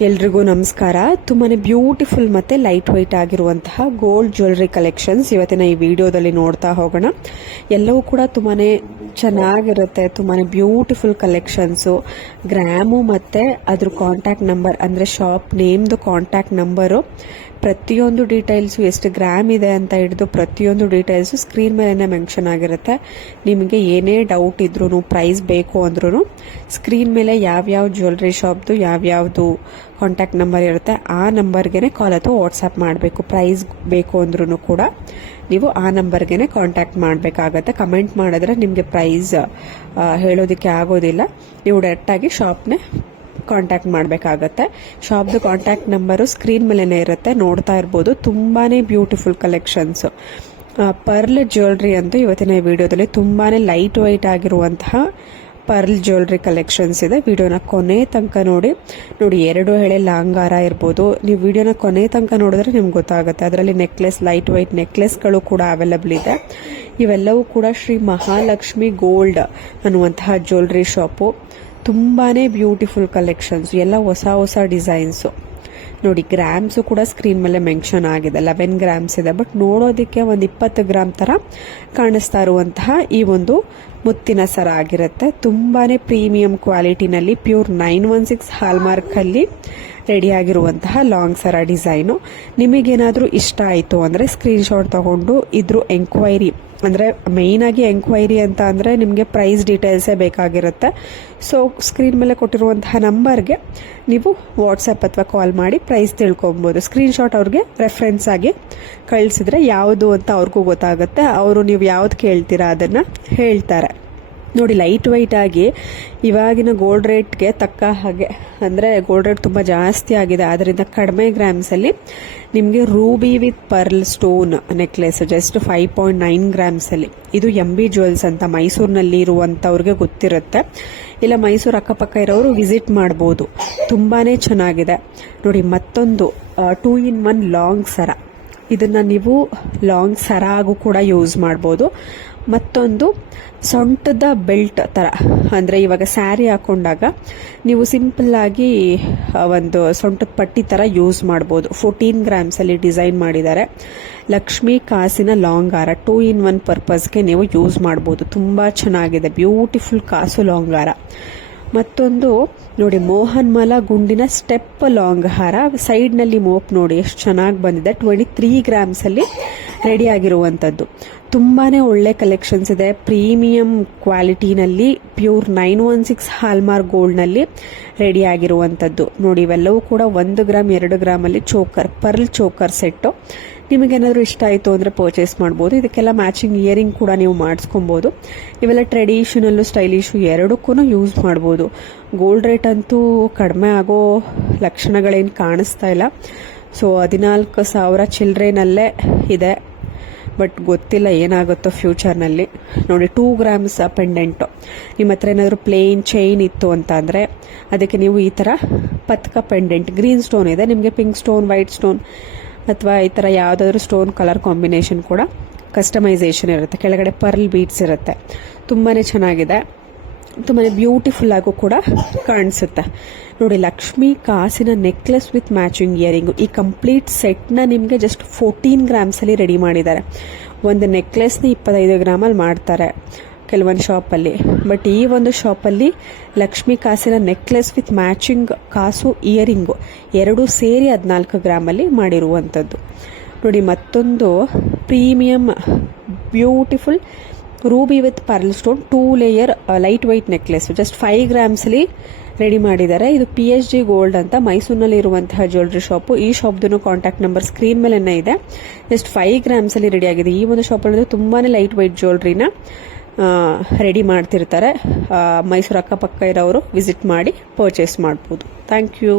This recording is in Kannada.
ಎಲ್ರಿಗೂ ನಮಸ್ಕಾರ. ತುಂಬಾ ಬ್ಯೂಟಿಫುಲ್ ಮತ್ತು ಲೈಟ್ ವೈಟ್ ಆಗಿರುವಂತಹ ಗೋಲ್ಡ್ ಜ್ಯುವೆಲ್ರಿ ಕಲೆಕ್ಷನ್ಸ್ ಇವತ್ತಿನ ಈ ವಿಡಿಯೋದಲ್ಲಿ ನೋಡ್ತಾ ಹೋಗೋಣ. ಎಲ್ಲವೂ ಕೂಡ ತುಂಬಾ ಚೆನ್ನಾಗಿರುತ್ತೆ. ತುಂಬಾ ಬ್ಯೂಟಿಫುಲ್ ಕಲೆಕ್ಷನ್ಸು. ಗ್ರಾಮು ಮತ್ತು ಅದ್ರ ಕಾಂಟ್ಯಾಕ್ಟ್ ನಂಬರ್ ಅಂದರೆ ಶಾಪ್ ನೇಮ್ದು ಕಾಂಟ್ಯಾಕ್ಟ್ ನಂಬರು, ಪ್ರತಿಯೊಂದು ಡೀಟೇಲ್ಸು, ಎಷ್ಟು ಗ್ರಾಮ್ ಇದೆ ಅಂತ ಹಿಡಿದು ಪ್ರತಿಯೊಂದು ಡೀಟೇಲ್ಸು ಸ್ಕ್ರೀನ್ ಮೇಲೇ ಮೆನ್ಷನ್ ಆಗಿರುತ್ತೆ. ನಿಮಗೆ ಏನೇ ಡೌಟ್ ಇದ್ರೂ, ಪ್ರೈಸ್ ಬೇಕು ಅಂದ್ರೂ ಸ್ಕ್ರೀನ್ ಮೇಲೆ ಯಾವ್ಯಾವ ಜ್ಯುವೆಲ್ರಿ ಶಾಪ್ದು ಯಾವ್ಯಾವುದು ಕಾಂಟ್ಯಾಕ್ಟ್ ನಂಬರ್ ಇರುತ್ತೆ ಆ ನಂಬರ್ಗೆ ಕಾಲ್ ಅಥವಾ ವಾಟ್ಸಪ್ ಮಾಡಬೇಕು. ಪ್ರೈಸ್ ಬೇಕು ಅಂದ್ರೂ ಕೂಡ ನೀವು ಆ ನಂಬರ್ಗೆ ಕಾಂಟ್ಯಾಕ್ಟ್ ಮಾಡಬೇಕಾಗತ್ತೆ. ಕಮೆಂಟ್ ಮಾಡಿದ್ರೆ ನಿಮಗೆ ಪ್ರೈಸ್ ಹೇಳೋದಕ್ಕೆ ಆಗೋದಿಲ್ಲ. ನೀವು ಡೈರೆಕ್ಟಾಗಿ ಶಾಪ್ನೇ ಕಾಂಟ್ಯಾಕ್ಟ್ ಮಾಡಬೇಕಾಗತ್ತೆ. ಶಾಪ್ದು ಕಾಂಟ್ಯಾಕ್ಟ್ ನಂಬರು ಸ್ಕ್ರೀನ್ ಮೇಲೇ ಇರುತ್ತೆ, ನೋಡ್ತಾ ಇರ್ಬೋದು. ತುಂಬಾ ಬ್ಯೂಟಿಫುಲ್ ಕಲೆಕ್ಷನ್ಸು. ಪರ್ಲ್ ಜ್ಯುವೆಲ್ರಿ ಅಂತೂ ಇವತ್ತಿನ ವಿಡಿಯೋದಲ್ಲಿ ತುಂಬಾ ಲೈಟ್ ವೈಟ್ ಆಗಿರುವಂತಹ ಪರ್ಲ್ ಜ್ಯುವೆಲ್ರಿ ಕಲೆಕ್ಷನ್ಸ್ ಇದೆ. ವಿಡಿಯೋನ ಕೊನೆ ತನಕ ನೋಡಿ. 2 ಎಳೆ ಲಾಂಗ್ ಹಾರ ಇರ್ಬೋದು. ನೀವು ವಿಡಿಯೋನ ಕೊನೆ ತನಕ ನೋಡಿದ್ರೆ ನಿಮ್ಗೆ ಗೊತ್ತಾಗುತ್ತೆ. ಅದರಲ್ಲಿ ನೆಕ್ಲೆಸ್, ಲೈಟ್ ವೈಟ್ ನೆಕ್ಲೆಸ್ಗಳು ಕೂಡ ಅವೈಲಬಲ್ ಇದೆ. ಇವೆಲ್ಲವೂ ಕೂಡ ಶ್ರೀ ಮಹಾಲಕ್ಷ್ಮಿ ಗೋಲ್ಡ್ ಅನ್ನುವಂತಹ ಜ್ಯುವೆಲ್ರಿ ಶಾಪು. ತುಂಬಾ ಬ್ಯೂಟಿಫುಲ್ ಕಲೆಕ್ಷನ್ಸ್, ಎಲ್ಲ ಹೊಸ ಡಿಸೈನ್ಸು. ನೋಡಿ, ಗ್ರಾಮ್ಸು ಕೂಡ ಸ್ಕ್ರೀನ್ ಮೇಲೆ ಮೆನ್ಷನ್ ಆಗಿದೆ. 11 ಗ್ರಾಮ್ಸ್ ಇದೆ. ಬಟ್ ನೋಡೋದಕ್ಕೆ ಒಂದು 20 ಗ್ರಾಮ್ ಥರ ಕಾಣಿಸ್ತಾ ಇರುವಂತಹ ಈ ಒಂದು ಮುತ್ತಿನ ಸರ ಆಗಿರುತ್ತೆ. ತುಂಬಾ ಪ್ರೀಮಿಯಂ ಕ್ವಾಲಿಟಿನಲ್ಲಿ ಪ್ಯೂರ್ 916 ಹಾಲ್ಮಾರ್ಕಲ್ಲಿ ರೆಡಿ ಆಗಿರುವಂತಹ ಲಾಂಗ್ ಸರ ಡಿಸೈನು. ನಿಮಗೇನಾದರೂ ಇಷ್ಟ ಆಯಿತು ಅಂದರೆ ಸ್ಕ್ರೀನ್ಶಾಟ್ ತಗೊಂಡು ಇದ್ರ ಎಂಕ್ವೈರಿ, ಅಂದರೆ ಮೇಯ್ನಾಗಿ ಎಂಕ್ವೈರಿ ಅಂತ ಅಂದರೆ ನಿಮಗೆ ಪ್ರೈಸ್ ಡೀಟೇಲ್ಸೇ ಬೇಕಾಗಿರುತ್ತೆ. ಸೊ ಸ್ಕ್ರೀನ್ ಮೇಲೆ ಕೊಟ್ಟಿರುವಂತಹ ನಂಬರ್ಗೆ ನೀವು ವಾಟ್ಸಪ್ ಅಥವಾ ಕಾಲ್ ಮಾಡಿ ಪ್ರೈಸ್ ತಿಳ್ಕೊಬೋದು. ಸ್ಕ್ರೀನ್ಶಾಟ್ ಅವ್ರಿಗೆ ರೆಫರೆನ್ಸ್ ಆಗಿ ಕಳಿಸಿದ್ರೆ ಯಾವುದು ಅಂತ ಅವ್ರಿಗೂ ಗೊತ್ತಾಗುತ್ತೆ. ಅವರು ನೀವು ಯಾವ್ದು ಕೇಳ್ತೀರಾ ಅದನ್ನು ಹೇಳ್ತಾರೆ. ನೋಡಿ, ಲೈಟ್ ವೈಟ್ ಆಗಿ ಇವಾಗಿನ ಗೋಲ್ಡ್ ರೇಟ್ಗೆ ತಕ್ಕ ಹಾಗೆ, ಅಂದರೆ ಗೋಲ್ಡ್ ರೇಟ್ ತುಂಬ ಜಾಸ್ತಿ ಆಗಿದೆ, ಆದ್ದರಿಂದ ಕಡಿಮೆ ಗ್ರಾಮ್ಸಲ್ಲಿ ನಿಮಗೆ Ruby with pearl stone necklace just 5.9 ಗ್ರಾಮ್ಸಲ್ಲಿ. ಇದು MB ಜ್ಯುವೆಲ್ಸ್ ಅಂತ ಮೈಸೂರಿನಲ್ಲಿ ಇರುವಂಥವ್ರಿಗೆ ಗೊತ್ತಿರುತ್ತೆ. ಇಲ್ಲ ಮೈಸೂರು ಅಕ್ಕಪಕ್ಕ ಇರೋರು ವಿಸಿಟ್ ಮಾಡ್ಬೋದು. ತುಂಬಾ ಚೆನ್ನಾಗಿದೆ. ನೋಡಿ, ಮತ್ತೊಂದು 2-in-1 ಲಾಂಗ್ ಸರ. ಇದನ್ನು ನೀವು ಲಾಂಗ್ ಸರ ಆಗು ಕೂಡ ಯೂಸ್ ಮಾಡ್ಬೋದು. ಮತ್ತೊಂದು ಸೊಂಟದ ಬೆಲ್ಟ್ ಥರ, ಅಂದರೆ ಇವಾಗ ಸ್ಯಾರಿ ಹಾಕೊಂಡಾಗ ನೀವು ಸಿಂಪಲ್ಲಾಗಿ ಒಂದು ಸೊಂಟದ ಪಟ್ಟಿ ಥರ ಯೂಸ್ ಮಾಡ್ಬೋದು. 14 ಗ್ರಾಮ್ಸಲ್ಲಿ ಡಿಸೈನ್ ಮಾಡಿದ್ದಾರೆ. ಲಕ್ಷ್ಮೀ ಕಾಸಿನ ಲಾಂಗ್ ಹಾರ 2-in-1 ಪರ್ಪಸ್ಗೆ ನೀವು ಯೂಸ್ ಮಾಡ್ಬೋದು. ತುಂಬ ಚೆನ್ನಾಗಿದೆ, ಬ್ಯೂಟಿಫುಲ್ ಕಾಸು ಲಾಂಗ್ ಹಾರ. ಮತ್ತೊಂದು ನೋಡಿ, ಮೋಹನ್ಮಾಲಾ ಗುಂಡಿನ ಸ್ಟೆಪ್ ಲಾಂಗ್ ಹಾರ. ಸೈಡ್ನಲ್ಲಿ ಮೋಪ್ ನೋಡಿ ಎಷ್ಟು ಚೆನ್ನಾಗಿ ಬಂದಿದೆ. 23 ಗ್ರಾಮ್ಸಲ್ಲಿ ರೆಡಿ ಆಗಿರುವಂಥದ್ದು. ತುಂಬಾ ಒಳ್ಳೆ ಕಲೆಕ್ಷನ್ಸ್ ಇದೆ. ಪ್ರೀಮಿಯಂ ಕ್ವಾಲಿಟಿನಲ್ಲಿ ಪ್ಯೂರ್ 916 ಹಾಲ್ಮಾರ್ಕ್ ಗೋಲ್ಡ್ನಲ್ಲಿ ರೆಡಿ ಆಗಿರುವಂಥದ್ದು. ನೋಡಿ, ಇವೆಲ್ಲವೂ ಕೂಡ 1 ಗ್ರಾಮ್ 2 ಗ್ರಾಮಲ್ಲಿ ಚೋಕರ್, ಪರ್ಲ್ ಚೋಕರ್ ಸೆಟ್ಟು. ನಿಮಗೇನಾದರೂ ಇಷ್ಟ ಆಯಿತು ಅಂದರೆ ಪರ್ಚೇಸ್ ಮಾಡ್ಬೋದು. ಇದಕ್ಕೆಲ್ಲ ಮ್ಯಾಚಿಂಗ್ ಇಯರಿಂಗ್ ಕೂಡ ನೀವು ಮಾಡಿಸ್ಕೊಬೋದು. ಇವೆಲ್ಲ ಟ್ರೆಡಿಷನಲ್ಲು ಸ್ಟೈಲಿಶು ಎರಡಕ್ಕೂ ಯೂಸ್ ಮಾಡ್ಬೋದು. ಗೋಲ್ಡ್ ರೇಟ್ ಅಂತೂ ಕಡಿಮೆ ಆಗೋ ಲಕ್ಷಣಗಳೇನು ಕಾಣಿಸ್ತಾ ಇಲ್ಲ. ಸೊ 14,000 ಚಿಲ್ಲರೆನಲ್ಲೇ ಇದೆ. ಬಟ್ ಗೊತ್ತಿಲ್ಲ ಏನಾಗುತ್ತೋ ಫ್ಯೂಚರ್ನಲ್ಲಿ. ನೋಡಿ, 2 ಗ್ರಾಮ್ಸ್ ಪೆಂಡೆಂಟು. ನಿಮ್ಮ ಹತ್ರ ಏನಾದರೂ ಪ್ಲೇನ್ ಚೈನ್ ಇತ್ತು ಅಂತ ಅಂದರೆ ಅದಕ್ಕೆ ನೀವು ಈ ಥರ ಪತ್ಕ ಪೆಂಡೆಂಟ್, ಗ್ರೀನ್ ಸ್ಟೋನ್ ಇದೆ, ನಿಮಗೆ ಪಿಂಕ್ ಸ್ಟೋನ್, ವೈಟ್ ಸ್ಟೋನ್ ಅಥವಾ ಈ ಥರ ಯಾವುದಾದ್ರೂ ಸ್ಟೋನ್ ಕಲರ್ ಕಾಂಬಿನೇಷನ್ ಕೂಡ ಕಸ್ಟಮೈಸೇಷನ್ ಇರುತ್ತೆ. ಕೆಳಗಡೆ ಪರ್ಲ್ ಬೀಡ್ಸ್ ಇರುತ್ತೆ. ತುಂಬಾ ಚೆನ್ನಾಗಿದೆ. ತುಂಬಾ ಬ್ಯೂಟಿಫುಲ್ ಆಗು ಕೂಡ ಕಾಣಿಸುತ್ತೆ. ನೋಡಿ, ಲಕ್ಷ್ಮೀ ಕಾಸಿನ ನೆಕ್ಲೆಸ್ ವಿತ್ ಮ್ಯಾಚಿಂಗ್ ಇಯರಿಂಗು. ಈ ಕಂಪ್ಲೀಟ್ ಸೆಟ್ನ ನಿಮಗೆ ಜಸ್ಟ್ 14 ಗ್ರಾಮ್ಸಲ್ಲಿ ರೆಡಿ ಮಾಡಿದ್ದಾರೆ. ಒಂದು ನೆಕ್ಲೆಸ್ನ 25 ಗ್ರಾಮಲ್ಲಿ ಮಾಡ್ತಾರೆ ಕೆಲವೊಂದು ಶಾಪಲ್ಲಿ. ಬಟ್ ಈ ಒಂದು ಶಾಪಲ್ಲಿ ಲಕ್ಷ್ಮೀ ಕಾಸಿನ ನೆಕ್ಲೆಸ್ ವಿತ್ ಮ್ಯಾಚಿಂಗ್ ಕಾಸು ಇಯರಿಂಗು ಎರಡೂ ಸೇರಿ 14 ಗ್ರಾಮಲ್ಲಿ ಮಾಡಿರುವಂಥದ್ದು. ನೋಡಿ, ಮತ್ತೊಂದು premium beautiful ruby with pearl stone 2 layer light white necklace just 5 ಗ್ರಾಮ್ಸಲ್ಲಿ ರೆಡಿ ಮಾಡಿದ್ದಾರೆ. ಇದು PSG ಗೋಲ್ಡ್ ಅಂತ ಮೈಸೂರಿನಲ್ಲಿ ಇರುವಂತಹ ಜ್ಯುವೆಲ್ರಿ ಶಾಪು. ಈ ಶಾಪ್ದು ಕಾಂಟ್ಯಾಕ್ಟ್ ನಂಬರ್ ಸ್ಕ್ರೀನ್ ಮೇಲೇ ಇದೆ. ಜಸ್ಟ್ 5 ಗ್ರಾಮ್ಸಲ್ಲಿ ರೆಡಿ ಆಗಿದೆ. ಈ ಒಂದು ಶಾಪಲ್ಲಿ ತುಂಬಾ ಲೈಟ್ ವೈಟ್ ಜ್ಯುವೆಲ್ರಿನ ರೆಡಿ ಮಾಡ್ತಿರ್ತಾರೆ. ಮೈಸೂರು ಅಕ್ಕಪಕ್ಕ ಇರೋರು ವಿಸಿಟ್ ಮಾಡಿ ಪರ್ಚೇಸ್ ಮಾಡ್ಬೋದು. Thank you.